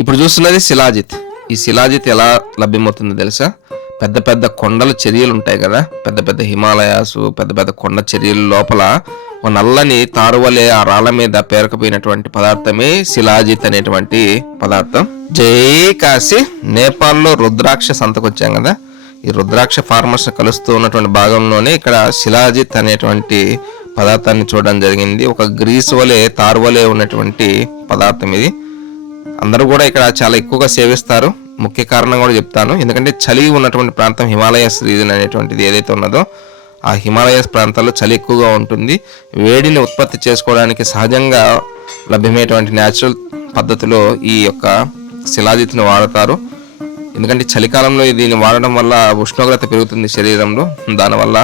ఇప్పుడు చూస్తున్నది శిలాజిత్. ఈ శిలాజిత్ ఎలా లభ్యమవుతుందో తెలుసా? పెద్ద పెద్ద కొండల చర్యలు ఉంటాయి కదా, పెద్ద పెద్ద హిమాలయాసు, పెద్ద పెద్ద కొండ చర్యల లోపల ఒక నల్లని తారువలే ఆ రాళ్ల మీద పేరకపోయినటువంటి పదార్థమే శిలాజిత్ అనేటువంటి పదార్థం. జై కాశీ. నేపాల్లో రుద్రాక్ష సంతకు వచ్చాం కదా, ఈ రుద్రాక్ష ఫార్మర్స్ కలుస్తూ ఉన్నటువంటి భాగంలోనే ఇక్కడ శిలాజిత్ అనేటువంటి పదార్థాన్ని చూడడం జరిగింది. ఒక గ్రీస్ వలె తారువలే ఉన్నటువంటి పదార్థం ఇది. అందరూ కూడా ఇక్కడ చాలా ఎక్కువగా సేవిస్తారు. ముఖ్య కారణం కూడా చెప్తాను, ఎందుకంటే చలి ఉన్నటువంటి ప్రాంతం హిమాలయస్ రీజన్ అనేటువంటిది ఏదైతే ఉన్నదో ఆ హిమాలయస్ ప్రాంతాల్లో చలి ఎక్కువగా ఉంటుంది. వేడిని ఉత్పత్తి చేసుకోవడానికి సహజంగా లభ్యమైనటువంటి న్యాచురల్ పద్ధతిలో ఈ యొక్క శిలాజిత్ని వాడతారు. ఎందుకంటే చలికాలంలో దీన్ని వాడడం వల్ల ఉష్ణోగ్రత పెరుగుతుంది శరీరంలో, దానివల్ల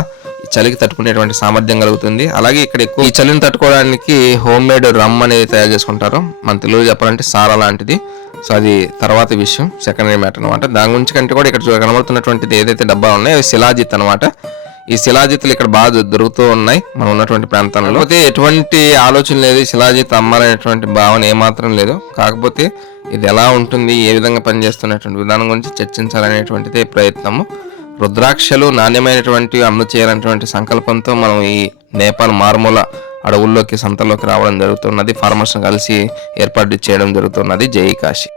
చలికి తట్టుకునేటువంటి సామర్థ్యం కలుగుతుంది. అలాగే ఇక్కడ ఎక్కువ ఈ చలిని తట్టుకోవడానికి హోమ్ మేడ్ రమ్ అనేది తయారు చేసుకుంటారు. మన తెలుగు చెప్పాలంటే సారా లాంటిది. సో అది తర్వాత విషయం, సెకండరీ మ్యాటర్ అనమాట. దాని గురించి కంటే కూడా ఇక్కడ కనబడుతున్నటువంటిది ఏదైతే డబ్బా ఉన్నాయో అవి శిలాజిత్ అనమాట. ఈ శిలాజిత్తులు ఇక్కడ బాగా దొరుకుతూ ఉన్నాయి మనం ఉన్నటువంటి ప్రాంతాలలో. కాకపోతే ఎటువంటి ఆలోచన లేదు, శిలాజిత్ అమ్మాలనేటువంటి భావన ఏమాత్రం లేదు. కాకపోతే ఇది ఎలా ఉంటుంది, ఏ విధంగా పనిచేస్తున్నటువంటి విధానం గురించి చర్చించాలనేటువంటిదే ప్రయత్నము. రుద్రాక్షలు నాణ్యమైనటువంటి అమలు చేయాలనేటువంటి సంకల్పంతో మనం ఈ నేపాల్ మారుమూల అడవుల్లోకి సంతలోకి రావడం జరుగుతున్నది. ఫార్మర్స్ కలిసి ఏర్పాటు చేయడం జరుగుతున్నది. జై కాశీ.